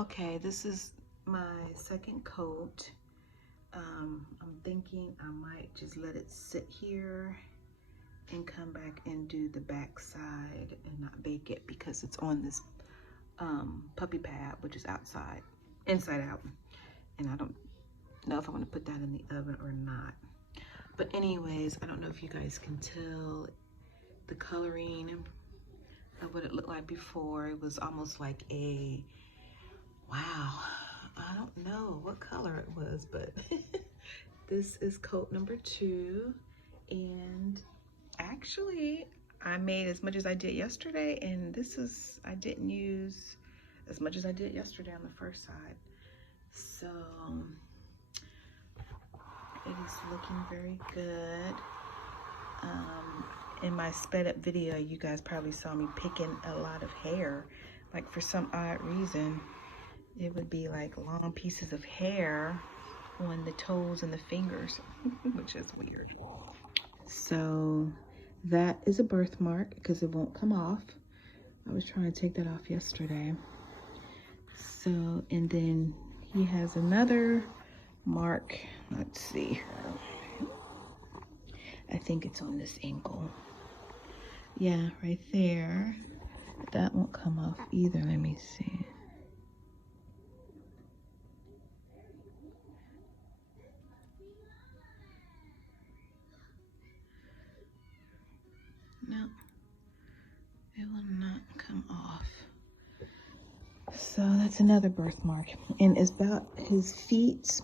Okay, this is my second coat. I'm thinking I might just let it sit here and come back and do the back side and not bake it because it's on this puppy pad, which is inside out. And I don't know if I want to put that in the oven or not. But anyways, I don't know if you guys can tell the coloring of what it looked like before. It was almost like a, wow, I don't know what color it was, but this is coat number 2. And actually, I made as much as I did yesterday, and I didn't use as much as I did yesterday on the first side. So it is looking very good. In my sped up video, you guys probably saw me picking a lot of hair. Like for some odd reason, it would be like long pieces of hair on the toes and the fingers, which is weird. So that is a birthmark because it won't come off. I was trying to take that off yesterday. So, and then he has another mark. Let's see. I think it's on this ankle. Yeah, right there. That won't come off either. Let me see. No, it will not come off. So that's another birthmark. And it's about his feet.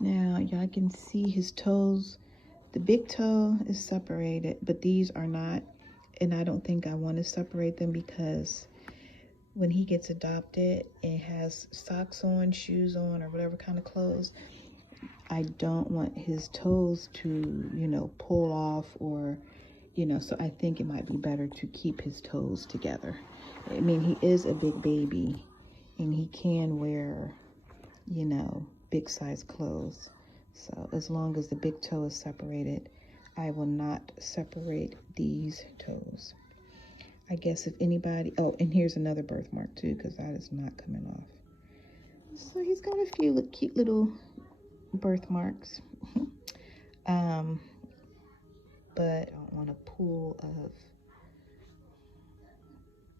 Now, y'all can see his toes. The big toe is separated, but these are not. And I don't think I want to separate them because when he gets adopted and has socks on, shoes on, or whatever kind of clothes, I don't want his toes to, you know, pull off or, you know, so I think it might be better to keep his toes together. I mean, he is a big baby and he can wear, you know, big size clothes. So as long as the big toe is separated, I will not separate these toes. I guess if anybody, oh, and here's another birthmark too, because that is not coming off. So he's got a few cute little birthmarks. But I don't want a pool of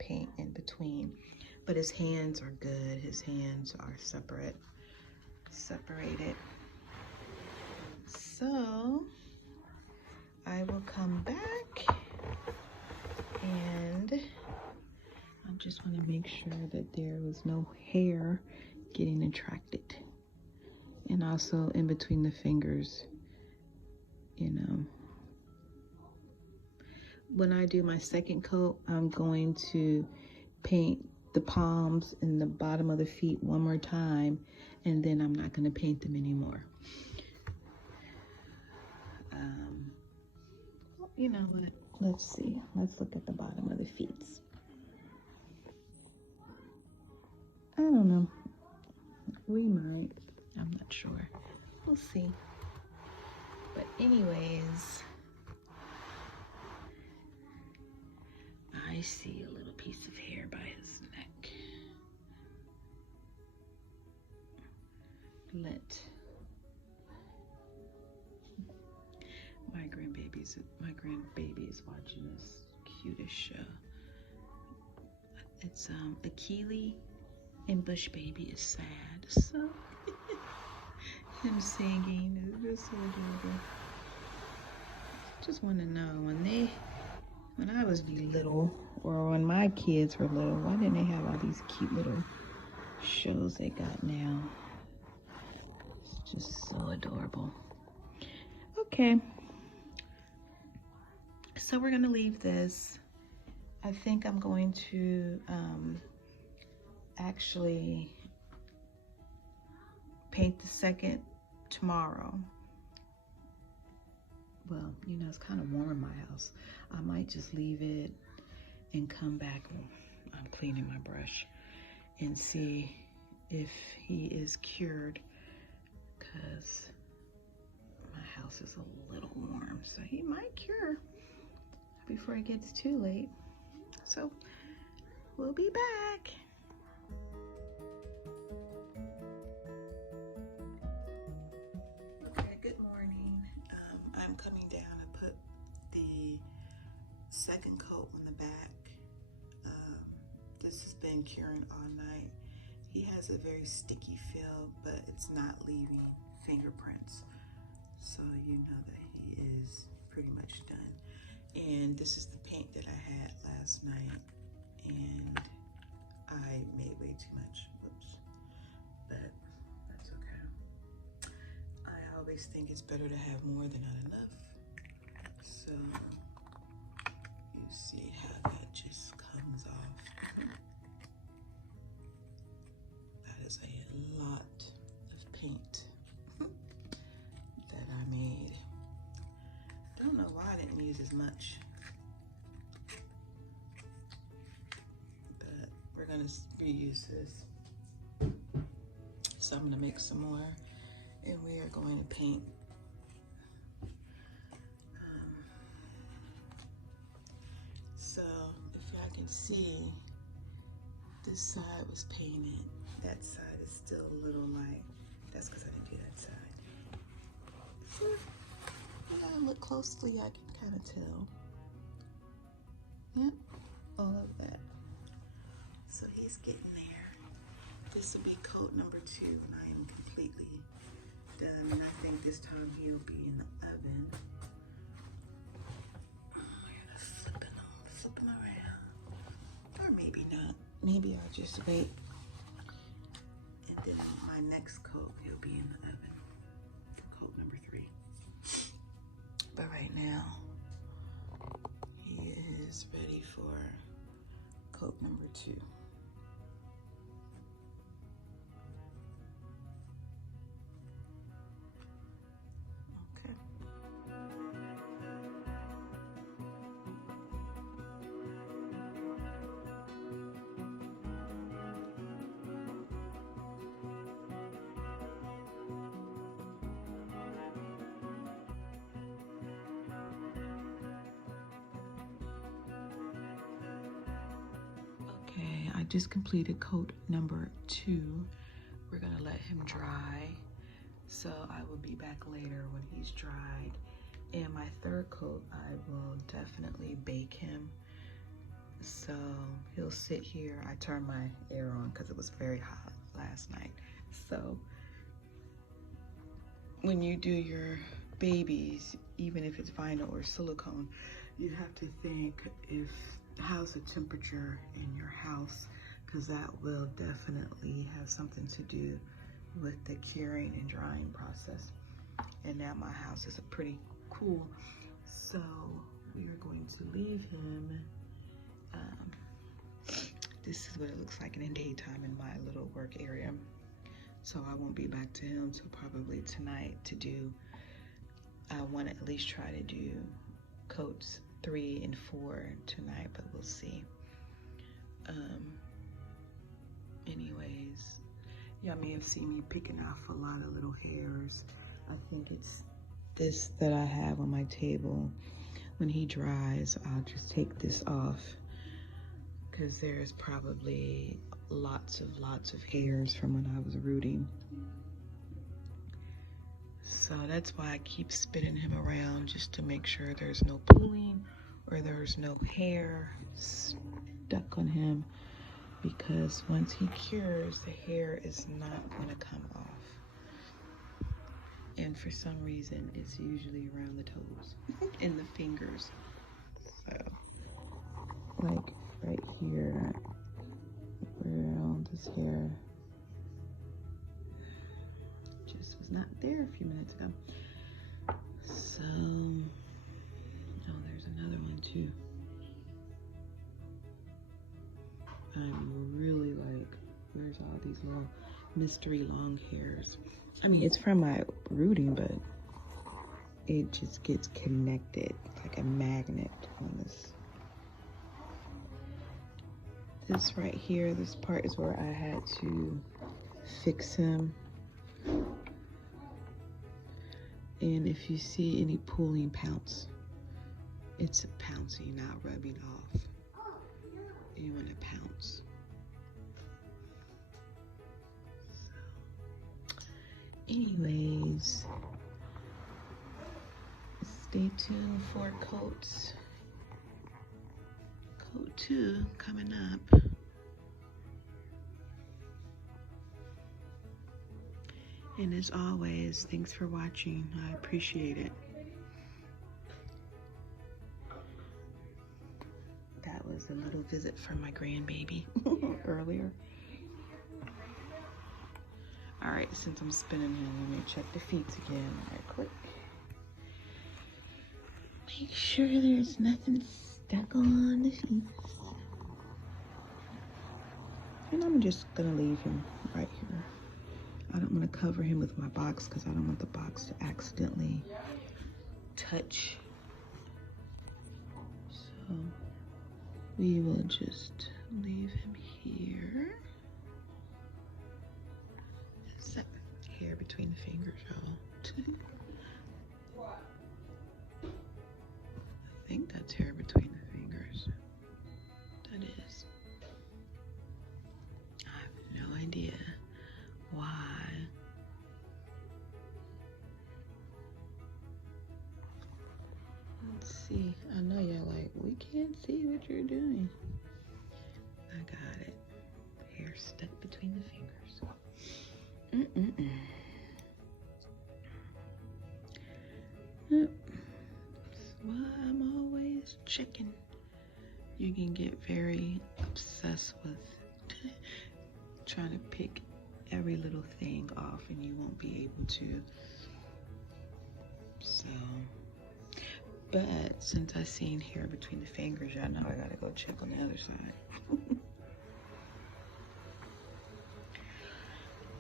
paint in between. But his hands are good. His hands are separated. So I will come back and I just want to make sure that there was no hair getting attracted. And also in between the fingers, you know. When I do my second coat, I'm going to paint the palms and the bottom of the feet one more time, and then I'm not going to paint them anymore. You know what? Let's see. Let's look at the bottom of the feet. I don't know. We might. I'm not sure. We'll see. But anyways, I see a little piece of hair by his neck. My grandbaby is watching this cutest show. It's Akili and Bush Baby is sad. So him singing is just so adorable. Just want to know when I was little, or when my kids were little, why didn't they have all these cute little shows they got now? It's just so adorable. Okay. So we're gonna leave this. I think I'm going to actually paint the second tomorrow. Well, you know, it's kind of warm in my house. I might just leave it and come back when I'm cleaning my brush and see if he is cured, because my house is a little warm, so he might cure before it gets too late. So we'll be back. second coat on the back. This has been curing all night. He has a very sticky feel, but it's not leaving fingerprints. So you know that he is pretty much done. And this is the paint that I had last night. And I made way too much, whoops. But that's okay. I always think it's better to have more than not enough. So you see how that just comes off. That is a lot of paint that I made. Don't know why I didn't use as much, but we're gonna reuse this. So I'm gonna make some more, and we are going to paint. So if y'all can see, this side was painted. That side is still a little light. That's because I didn't do that side. So, you gotta look closely, I can kind of tell. Yep, all of that. So he's getting there. This will be coat number 2, and I am completely done. And I think this time he'll be in the oven. Flip him around. Or maybe not. Maybe I'll just wait. And then my next coat, he'll be in the oven. Coat number 3. But right now, he is ready for coat number 2. Okay, I just completed coat number 2. We're gonna let him dry. So I will be back later when he's dried. And my third coat, I will definitely bake him. So he'll sit here. I turned my air on because it was very hot last night. So when you do your babies, even if it's vinyl or silicone, you have to think how's the temperature in your house, because that will definitely have something to do with the curing and drying process. And now my house is pretty cool, so we are going to leave him. This is what it looks like in the daytime in my little work area. So I won't be back to him till probably tonight to do, I want to at least try to do coats 3 and 4 tonight, but we'll see. Anyways, y'all may have seen me picking off a lot of little hairs. I think it's this that I have on my table. When he dries, I'll just take this off because there's probably lots of hairs from when I was rooting. So that's why I keep spinning him around, just to make sure there's no pooling or there's no hair stuck on him, because once he cures, the hair is not going to come off. And for some reason, it's usually around the toes and the fingers. So, like right here, around this hair, just was not there a few minutes ago. So, oh, there's another one too. I'm really like, where's all these little mystery long hairs? I mean, it's from my rooting, but it just gets connected like a magnet on this. This right here, this part is where I had to fix him. And if you see any pulling pounce, it's pouncing, not rubbing off. You want to pounce. So, anyways, stay tuned for coats 2 coming up. And as always, thanks for watching. I appreciate it. That was a little visit from my grandbaby earlier. All right, since I'm spinning him, let me check the feet again right quick. Make sure there's nothing stuck on the feet. And I'm just gonna leave him right here. I don't want to cover him with my box because I don't want the box to accidentally touch. So we will just leave him here. Is that hair between the fingers, y'all? I think that's hair between the fingers. That is. I have no idea why. Let's see. I know you're like, we can't see what you're doing. I got it. Hair stuck between the fingers. Yep. That's why I'm always checking. You can get very obsessed with trying to pick every little thing off and you won't be able to. So, but since I seen hair between the fingers, y'all know I gotta go check on the other side.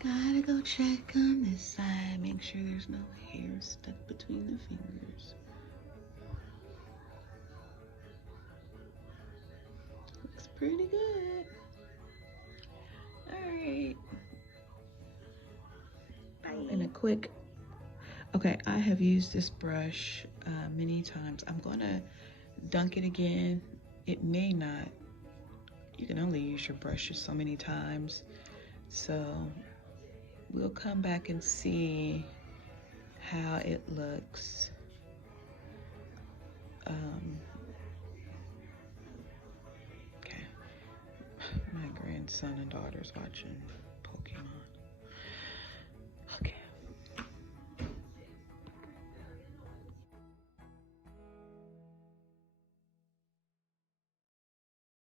Gotta go check on this side, make sure there's no hair stuck between the fingers. Looks pretty good. All right. Bye. And a quick, okay, I have used this brush many times. I'm gonna dunk it again. It may not. You can only use your brushes so many times. So we'll come back and see how it looks. Okay, my grandson and daughter's watching.